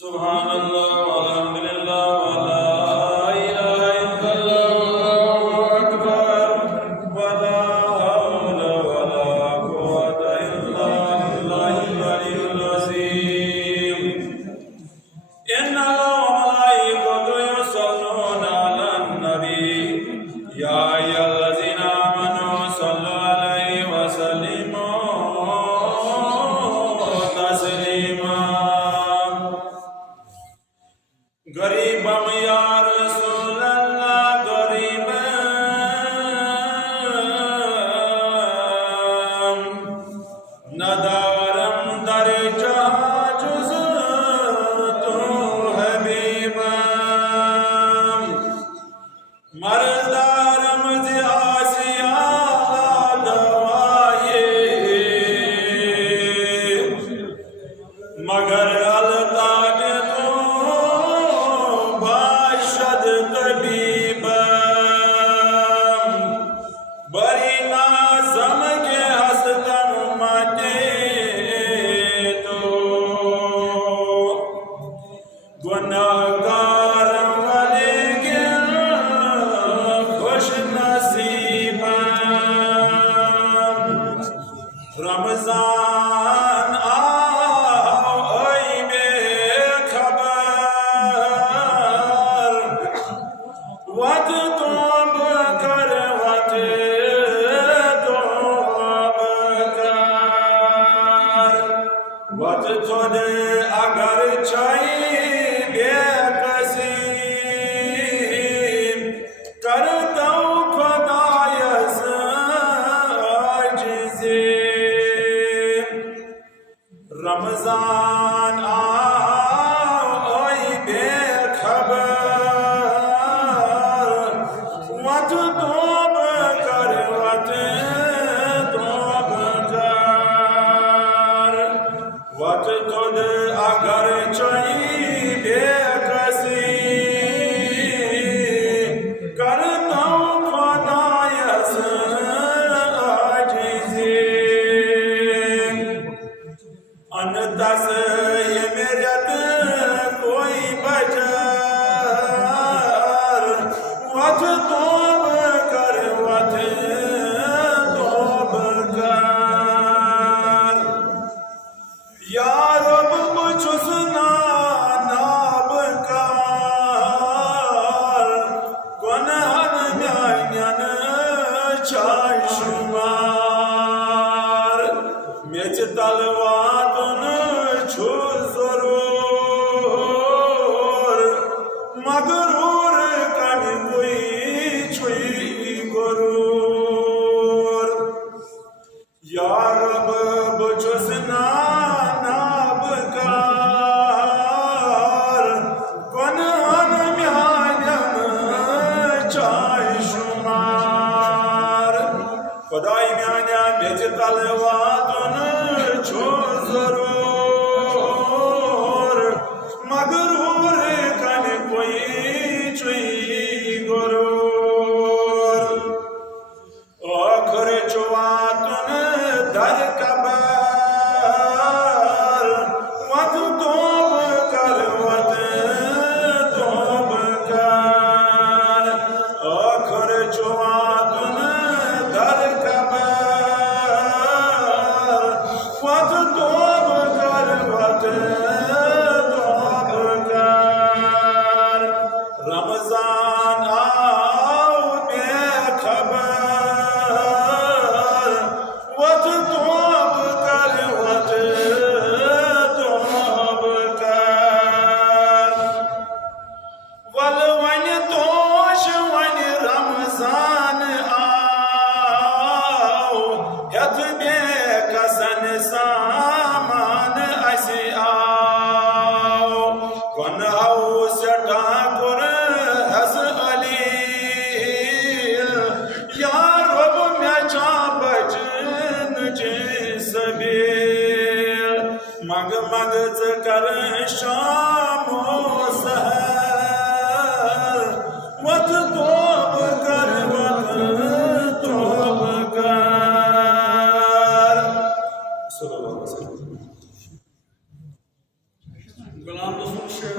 सुभानअल्लाह वल्हम्दुलिल्लाह वला इलाहा इल्लल्लाह वल्लाहु अकबर वला हौला वला कुव्वता इल्ला बिल्लाहिल अलिय्यिल अज़ीम। इन्नल्लाहा व मलाइकतहु युसल्लूना अलन नबी या अय्युहल्लज़ीना आमनू सल्लु अलैहि व सल्लिमू तस्लीमा। गरीबम या रसूलल्लाह गरीबम नदारम दर जहां जुज़ तू हबीबम मरदारम ज़ियासिया दवाये मगर अलताब तो बाशद तबीबम बरी नाज़म के हस्तम मटे तो गुनाहगार वाले के खुश नसीबम। रमजान आओ ऐ बेखबर वत तौब कर वत तौब कर वत खुद अगर चाहिए बेकसी करता हूँ खुदायस आजिज़ी। रमजान आओ ऐ बेखबर वत तौब कर वत तौब कर वत खुद अगर चाहिए बेकसी करता हूँ खुदायस आजिज़ी। अनदस ये मेरत कोई बजार वत तौब कर वत तौब कर या रब मुझुस नाब कर गुनाहन म्यान चाय शुमार मेच तलवातुन छु जरूर मगरूर कन कोई छुई गरूर या रब बुझुस नाब कर गुनाहन म्यान चाय शुमार खुदाई म्यान्या मेच तलवातुन छु जरूर मगरूर कन कोई छुई गरूर आखिर चुवातुन दर कबर वत तौब कर वत तौब कर आखिर चुवातुन दर कबर वत तौब कर वत तौब कर। रमजान आओ बेखबर वत तौब कर वत तौब कर वल वन तोश वन रमजान आओ यथ बेकसन सामान असी आओ गुनाहो सटा कुर हस अलील या रब मैं चा बचन जे सबील मग मग कर शामो सहर वत तौब कर वत तौब कर। गुलाम रसूल शेख